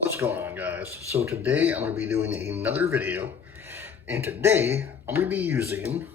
What's going on, guys? So today I'm going to be doing another video, and today I'm going to be using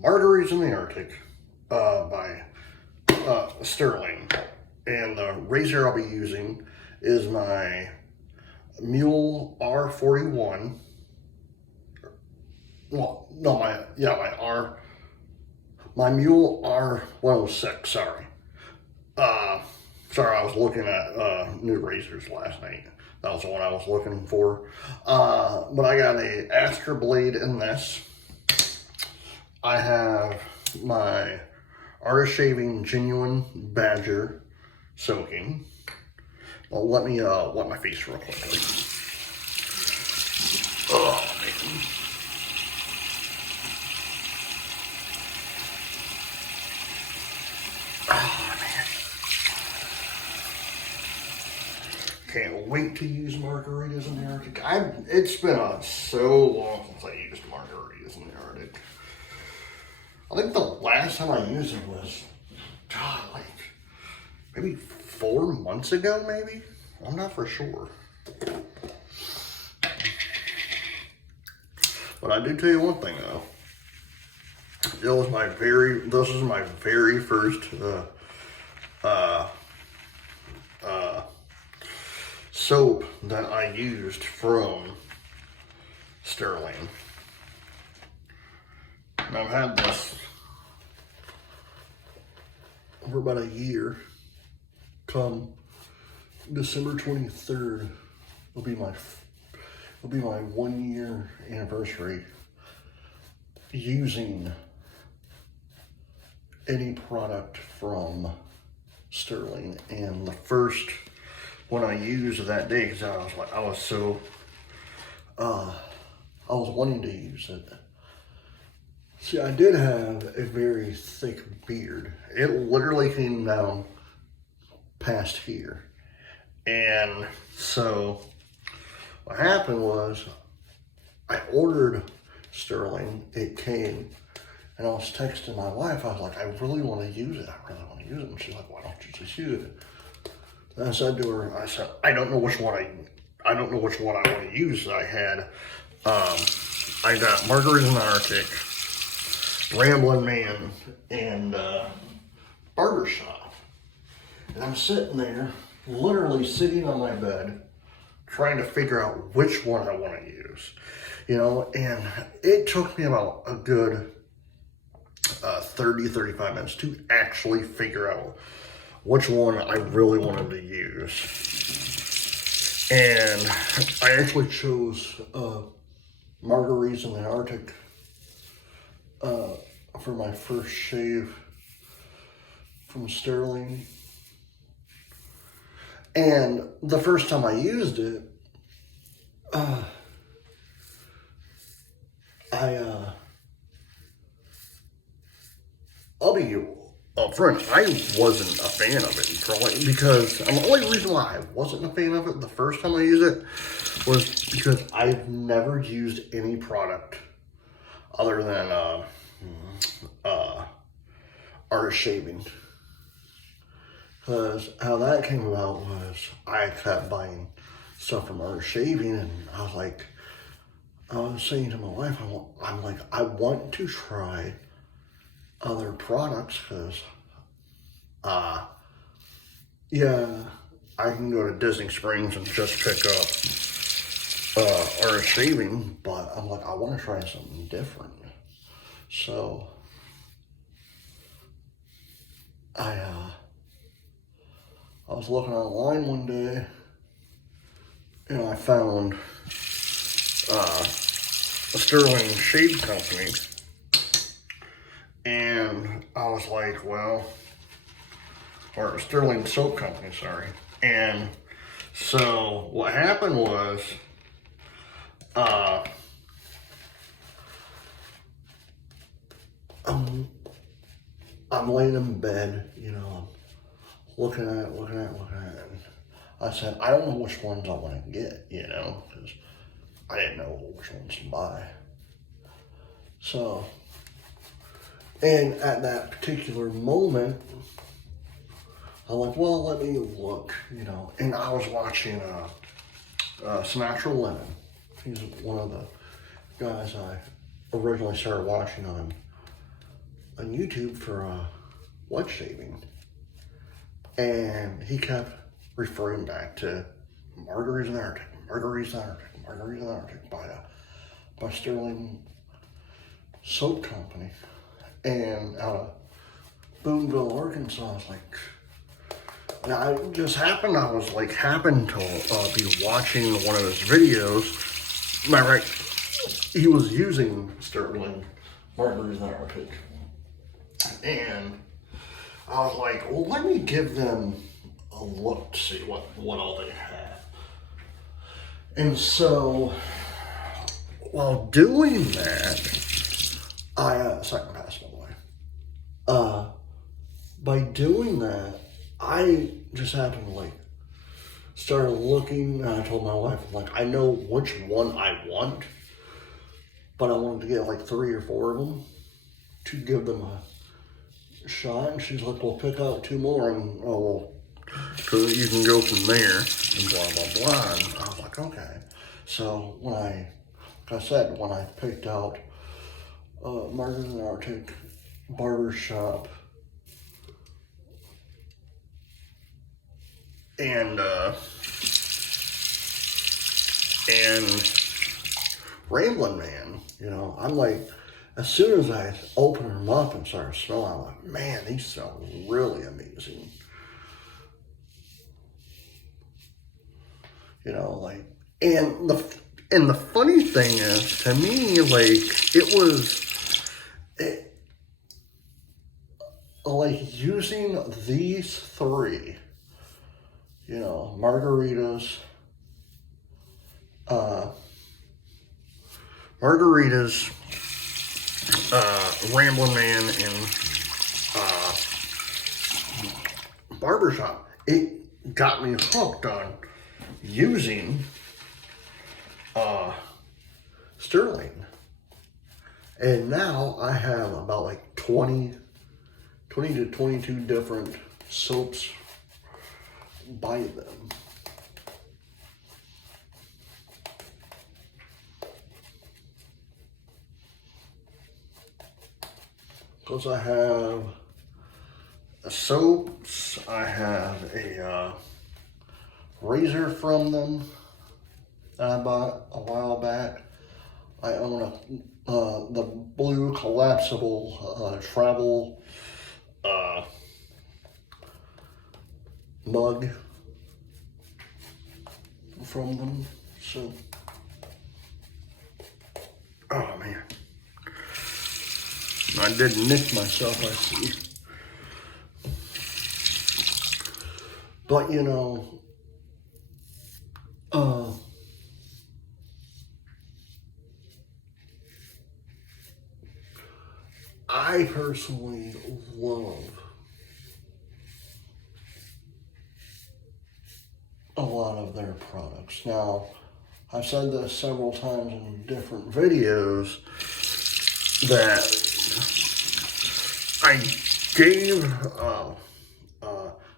Margaritas in the Arctic by Stirling. And the razor I'll be using is my Mule R41. Well, no, my Mule R106, sorry. Sorry, I was looking at new razors last night. That was the one I was looking for. But I got a Astra blade in this. I have my Artist Shaving Genuine Badger soaking. Well, let me wet my face real quickly. Oh, man. Can't wait to use Margaritas in the Arctic. It's been so long since I used Margaritas in the Arctic. I think the last time I used it was, like maybe 4 months ago, maybe? I'm not for sure. But I do tell you one thing though. This is my very first soap that I used from Stirling. And I've had this for about a year. Come December 23rd will be my 1 year anniversary using any product from Stirling. And the first one I used that day, because I was wanting to use it. See, I did have a very thick beard. It literally came down past here. And so what happened was I ordered Stirling, it came, and I was texting my wife. I was like, I really want to use it. And she's like, why don't you just use it? And I said to her, I don't know which one I want to use. I got Margaritas in the Arctic, Ramblin' Man, and Barbershop. And I'm sitting there, literally sitting on my bed, trying to figure out which one I want to use. And it took me about a good 30-35 minutes to actually figure out which one I really wanted to use. And I actually chose Margaritas in the Arctic for my first shave from Stirling. And the first time I used it, I'll be upfront, I wasn't a fan of it, because the only reason why I wasn't a fan of it the first time I used it was because I've never used any product other than Artist Shaving. Because how that came about was I kept buying stuff from Artist Shaving, and I was saying to my wife, I want to try other products, because I can go to Disney Springs and just pick up Artist Shaving, but I want to try something different. So I was looking online one day, and I found a Stirling Shave Company. And I was like, or Stirling Soap Company, sorry. And so what happened was, I'm laying in bed, I'm looking at it, and I said, I don't know which ones I want to get, because I didn't know which ones to buy. So, and at that particular moment, I'm like, well, let me look, you know. And I was watching Natural Lemon. He's one of the guys I originally started watching on YouTube for wood shaving. And he kept referring back to Margaritas in the Arctic, Margaritas in the Arctic, Margaritas in the Arctic by Stirling Soap Company. And out of Boonville, Arkansas, I was like, now it just happened, I was like, happened to be watching one of his videos. Am I right? He was using Stirling Margaritas in the Arctic. And I was like, well, let me give them a look to see what all they have. And so, while doing that, second pass, by the way. By doing that, I just happened to like, started looking, and I told my wife, like, I know which one I want, but I wanted to get like 3 or 4 of them to give them a shot. And she's like, well, pick out 2 more, and so you can go from there, and blah, blah, blah. And I was like, okay. So like I said, when I picked out Margaritas in the Arctic Barbershop and Ramblin' Man, you know, I'm like, as soon as I open them up and start smelling, I'm like, man, these smell really amazing. You know, like, and the funny thing is, to me, like, like using these 3, you know, Margaritas, Ramblin' Man, and Barbershop, it got me hooked on using Stirling. And now I have about like 20 to 22 different soaps by them. Because I have soaps, I have a razor from them that I bought a while back. I own the blue collapsible travel mug from them. So, oh man, I did nick myself, I see. But you know, I personally love a lot of their products. Now, I've said this several times in different videos that I gave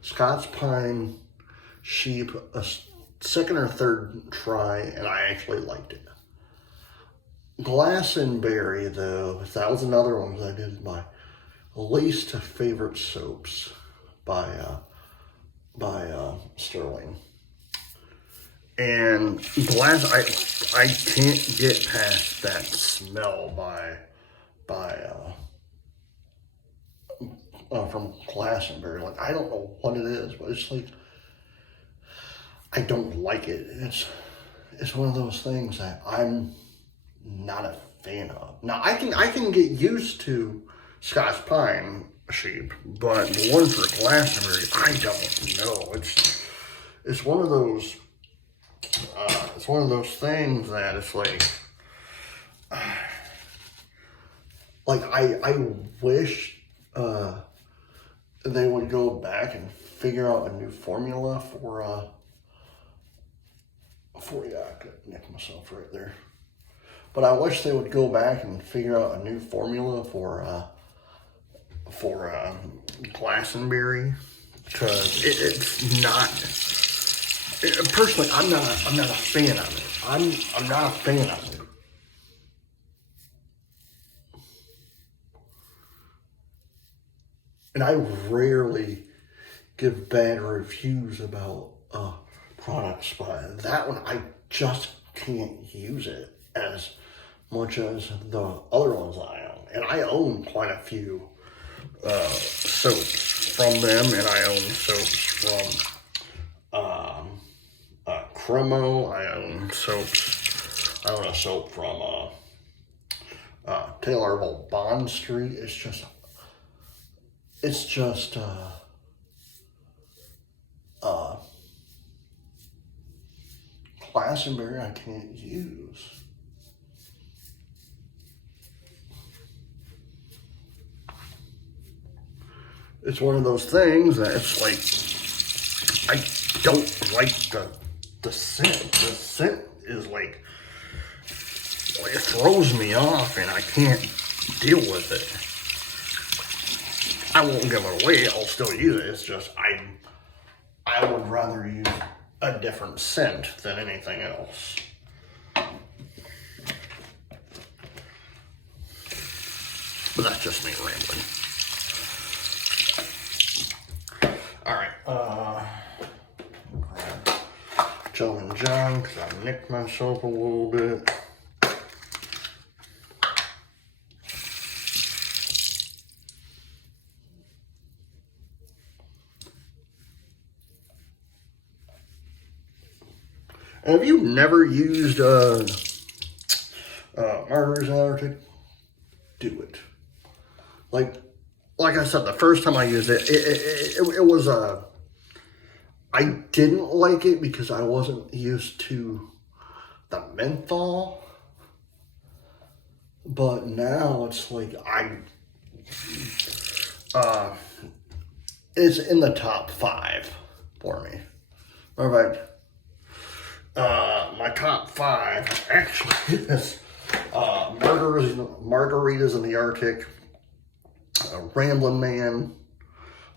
Scott's Pine Sheep a second or third try, and I actually liked it. Glastonbury, though, that was another one that I did my least favorite soaps by Stirling. And I can't get past that smell from Glastonbury. Like, I don't know what it is, but it's like, I don't like it. It's one of those things that I'm not a fan of. Now, I can get used to Scott's Pine Sheep, but the one for Glastonbury, I don't know. It's one of those. It's one of those things that it's like I wish they would go back and figure out a new formula for yeah, I could nick myself right there. But I wish they would go back and figure out a new formula for Glastonbury, because it's not. Personally, I'm not a fan of it. I'm not a fan of it. And I rarely give bad reviews about products, but that one I just can't use it as much as the other ones I own. And I own quite a few soaps from them, and I own soaps from Chromo. I own soaps. I own a soap from Taylor of Bond Street. It's just Glastonbury I can't use. It's one of those things that it's like, I don't like the scent. The scent is like, it throws me off and I can't deal with it. I won't give it away, I'll still use it. It's just, I would rather use a different scent than anything else. But that's just me rambling. Alright, Gentleman John, because I nicked myself a little bit. And if you've never used Margaritas Arctic, do it. Like I said, the first time I used it, it was I didn't like it because I wasn't used to the menthol. But now it's like it's in the top 5 for me. Matter of fact, my top 5 actually is Margaritas in the Arctic. Ramblin' Man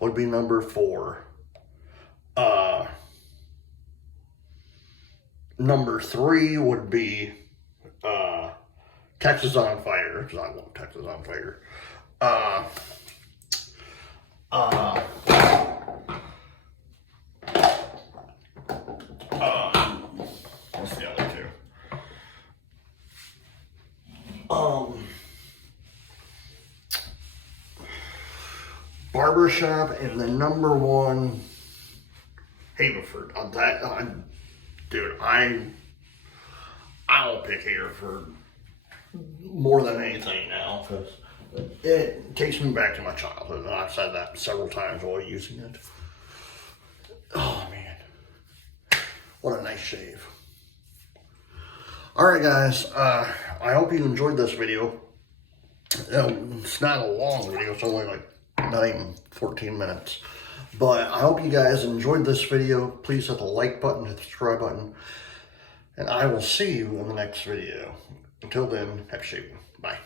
would be number 4. Number 3 would be Texas on Fire, because I love Texas on Fire. What's the other 2? Barbershop, and the number 1, Haverford. Dude, I'll pick Haverford more than anything now, because it takes me back to my childhood, and I've said that several times while using it. Oh man, what a nice shave. Alright guys, I hope you enjoyed this video. It's not a long video, it's only like not even 14 minutes. But I hope you guys enjoyed this video. Please hit the like button, hit the subscribe button, and I will see you in the next video. Until then, happy shaving. Bye.